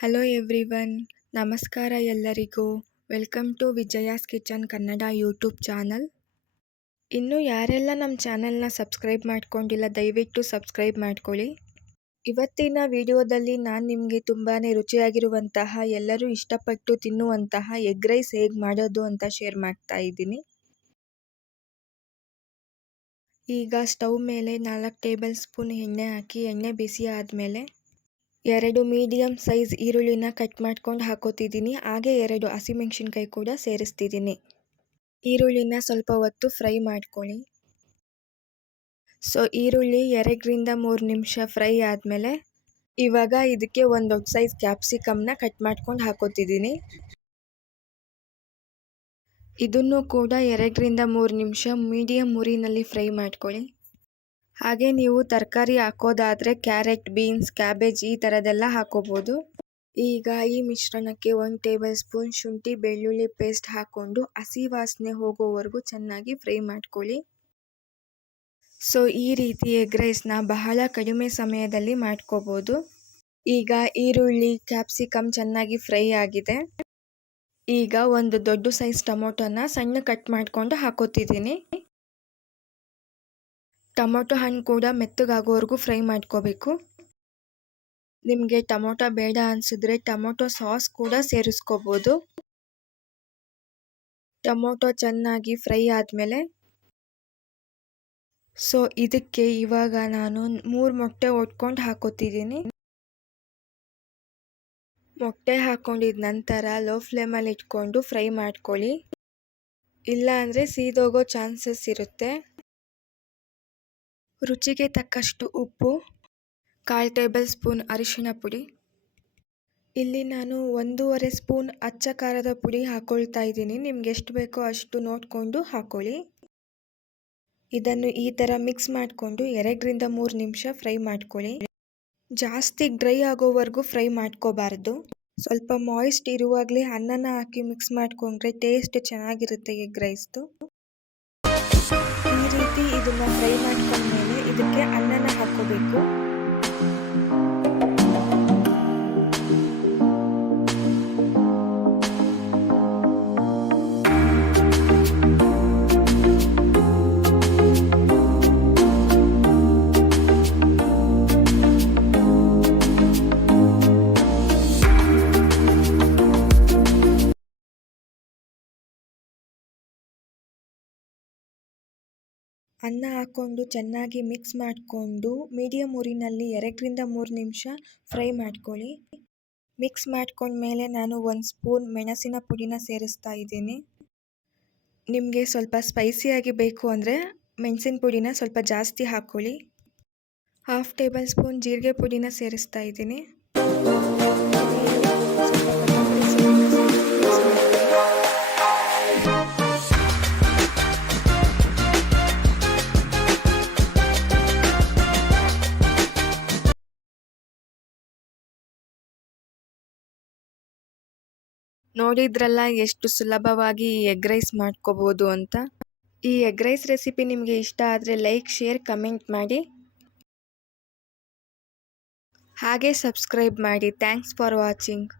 Hello everyone, ನಮಸ್ಕಾರ ಎಲ್ಲರಿಗೂ. Welcome to Vijaya's kitchen Kannada YouTube channel. ಇನ್ನೂ ಯಾರೆಲ್ಲ ನಮ್ಮ ಚಾನಲ್ನ ಸಬ್ಸ್ಕ್ರೈಬ್ ಮಾಡ್ಕೊಂಡಿಲ್ಲ ದಯವಿಟ್ಟು ಸಬ್ಸ್ಕ್ರೈಬ್ ಮಾಡ್ಕೊಳ್ಳಿ. ಇವತ್ತಿನ ವಿಡಿಯೋದಲ್ಲಿ ನಾನು ನಿಮಗೆ ತುಂಬಾ ರುಚಿಯಾಗಿರುವಂತಹ ಎಲ್ಲರೂ ಇಷ್ಟಪಟ್ಟು ತಿನ್ನುವಂತಹ ಎಗ್ ರೈಸ್ ಹೇಗೆ ಮಾಡೋದು ಅಂತ ಶೇರ್ ಮಾಡ್ತಾ ಇದ್ದೀನಿ. ಈಗ ಸ್ಟವ್ ಮೇಲೆ 4 ಟೇಬಲ್ ಸ್ಪೂನ್ ಎಣ್ಣೆ ಹಾಕಿ ಎಣ್ಣೆ ಬಿಸಿ ಆದಮೇಲೆ 2 ಮೀಡಿಯಮ್ ಸೈಜ್ ಈರುಳ್ಳಿನ ಕಟ್ ಮಾಡ್ಕೊಂಡು ಹಾಕೋತಿದ್ದೀನಿ. ಹಾಗೆ 2 ಹಸಿಮೆಣಸಿನ್ಕಾಯಿ ಕೂಡ ಸೇರಿಸ್ತಿದ್ದೀನಿ. ಈರುಳ್ಳಿನ ಸ್ವಲ್ಪ ಹೊತ್ತು ಫ್ರೈ ಮಾಡ್ಕೊಳ್ಳಿ. ಈರುಳ್ಳಿ 2ರಿಂದ 3 ನಿಮಿಷ ಫ್ರೈ ಆದಮೇಲೆ ಇವಾಗ ಇದಕ್ಕೆ ಒಂದು ದೊಡ್ಡ ಸೈಜ್ ಕ್ಯಾಪ್ಸಿಕಮ್ನ ಕಟ್ ಮಾಡ್ಕೊಂಡು ಹಾಕೋತಿದ್ದೀನಿ. ಇದನ್ನು ಕೂಡ 2ರಿಂದ 3 ನಿಮಿಷ ಮೀಡಿಯಮ್ ಉರಿನಲ್ಲಿ ಫ್ರೈ ಮಾಡ್ಕೊಳ್ಳಿ. ಹಾಗೆ ನೀವು ತರಕಾರಿ ಹಾಕೋದಾದರೆ ಕ್ಯಾರೆಟ್, ಬೀನ್ಸ್, ಕ್ಯಾಬೇಜ್ ಈ ಥರದ್ದೆಲ್ಲ ಹಾಕೋಬೋದು. ಈಗ ಈ ಮಿಶ್ರಣಕ್ಕೆ 1 ಟೇಬಲ್ ಸ್ಪೂನ್ ಶುಂಠಿ ಬೆಳ್ಳುಳ್ಳಿ ಪೇಸ್ಟ್ ಹಾಕ್ಕೊಂಡು ಹಸಿ ವಾಸನೆ ಹೋಗೋವರೆಗೂ ಚೆನ್ನಾಗಿ ಫ್ರೈ ಮಾಡ್ಕೊಳ್ಳಿ. ಈ ರೀತಿ ಎಗ್ ರೈಸ್ನ ಬಹಳ ಕಡಿಮೆ ಸಮಯದಲ್ಲಿ ಮಾಡ್ಕೋಬೋದು. ಈಗ ಈರುಳ್ಳಿ, ಕ್ಯಾಪ್ಸಿಕಮ್ ಚೆನ್ನಾಗಿ ಫ್ರೈ ಆಗಿದೆ. ಈಗ ಒಂದು ದೊಡ್ಡ ಸೈಜ್ ಟೊಮೊಟೊನ ಸಣ್ಣ ಕಟ್ ಮಾಡ್ಕೊಂಡು ಹಾಕೋತಿದ್ದೀನಿ. ಟೊಮೊಟೊ ಹಣ್ಣು ಕೂಡ ಮೆತ್ತಗಾಗೋವರೆಗೂ ಫ್ರೈ ಮಾಡ್ಕೋಬೇಕು. ನಿಮಗೆ ಟೊಮೊಟೊ ಬೇಡ ಅನಿಸಿದ್ರೆ ಟೊಮೊಟೊ ಸಾಸ್ ಕೂಡ ಸೇರಿಸ್ಕೋಬೋದು. ಟೊಮೊಟೊ ಚೆನ್ನಾಗಿ ಫ್ರೈ ಆದಮೇಲೆ ಇದಕ್ಕೆ ಇವಾಗ ನಾನು 3 ಮೊಟ್ಟೆ ಒಡ್ಕೊಂಡು ಹಾಕೋತಿದ್ದೀನಿ. ಮೊಟ್ಟೆ ಹಾಕೊಂಡಿದ ನಂತರ ಲೋ ಫ್ಲೇಮಲ್ಲಿ ಇಟ್ಕೊಂಡು ಫ್ರೈ ಮಾಡ್ಕೊಳ್ಳಿ. ಇಲ್ಲ ಅಂದರೆ ಸೀದೋಗೋ ಚಾನ್ಸಸ್ ಇರುತ್ತೆ. ರುಚಿಗೆ ತಕ್ಕಷ್ಟು ಉಪ್ಪು, 1/4 ಟೇಬಲ್ ಸ್ಪೂನ್ ಅರಿಶಿಣ ಪುಡಿ. ಇಲ್ಲಿ ನಾನು 1.5 ಸ್ಪೂನ್ ಅಚ್ಚ ಖಾರದ ಪುಡಿ ಹಾಕ್ಕೊಳ್ತಾ ಇದ್ದೀನಿ. ನಿಮ್ಗೆ ಎಷ್ಟು ಬೇಕೋ ಅಷ್ಟು ನೋಡಿಕೊಂಡು ಹಾಕ್ಕೊಳ್ಳಿ. ಇದನ್ನು ಈ ಥರ ಮಿಕ್ಸ್ ಮಾಡಿಕೊಂಡು 2ರಿಂದ 3 ನಿಮಿಷ ಫ್ರೈ ಮಾಡ್ಕೊಳ್ಳಿ. ಜಾಸ್ತಿ ಡ್ರೈ ಆಗೋವರೆಗೂ ಫ್ರೈ ಮಾಡ್ಕೋಬಾರ್ದು. ಸ್ವಲ್ಪ ಮಾಯಿಸ್ಟ್ ಇರುವಾಗಲೇ ಅನ್ನನ ಹಾಕಿ ಮಿಕ್ಸ್ ಮಾಡಿಕೊಂಡ್ರೆ ಟೇಸ್ಟ್ ಚೆನ್ನಾಗಿರುತ್ತೆ ಎಗ್ ರೈಸ್ದು. ಈ ರೀತಿ ಇದನ್ನು ಫ್ರೈ ಮಾಡ್ಕೊಂಡ್ಮೇಲೆ ಇದಕ್ಕೆ ಅನ್ನನ ಹಾಕೋಬೇಕು. ಅನ್ನ ಹಾಕ್ಕೊಂಡು ಚೆನ್ನಾಗಿ ಮಿಕ್ಸ್ ಮಾಡಿಕೊಂಡು ಮೀಡಿಯಮ್ ಉರಿನಲ್ಲಿ 2ರಿಂದ 3 ನಿಮಿಷ ಫ್ರೈ ಮಾಡ್ಕೊಳ್ಳಿ. ಮಿಕ್ಸ್ ಮಾಡ್ಕೊಂಡ್ಮೇಲೆ ನಾನು 1 ಸ್ಪೂನ್ ಮೆಣಸಿನ ಪುಡಿನ ಸೇರಿಸ್ತಾ ಇದ್ದೀನಿ. ನಿಮಗೆ ಸ್ವಲ್ಪ ಸ್ಪೈಸಿಯಾಗಿ ಬೇಕು ಅಂದರೆ ಮೆಣಸಿನ ಪುಡಿನ ಸ್ವಲ್ಪ ಜಾಸ್ತಿ ಹಾಕ್ಕೊಳ್ಳಿ. 1/2 ಟೇಬಲ್ ಸ್ಪೂನ್ ಜೀರಿಗೆ ಪುಡಿನ ಸೇರಿಸ್ತಾ ಇದ್ದೀನಿ. ನೋಡಿದ್ರಲ್ಲ ಎಷ್ಟು ಸುಲಭವಾಗಿ ಈ ಎಗ್ ರೈಸ್ ಮಾಡ್ಕೋಬೋದು ಅಂತ. ಈ ಎಗ್ ರೈಸ್ ರೆಸಿಪಿ ನಿಮಗೆ ಇಷ್ಟ ಆದರೆ ಲೈಕ್, ಶೇರ್, ಕಮೆಂಟ್ ಮಾಡಿ. ಹಾಗೆ ಸಬ್ಸ್ಕ್ರೈಬ್ ಮಾಡಿ. Thanks for watching.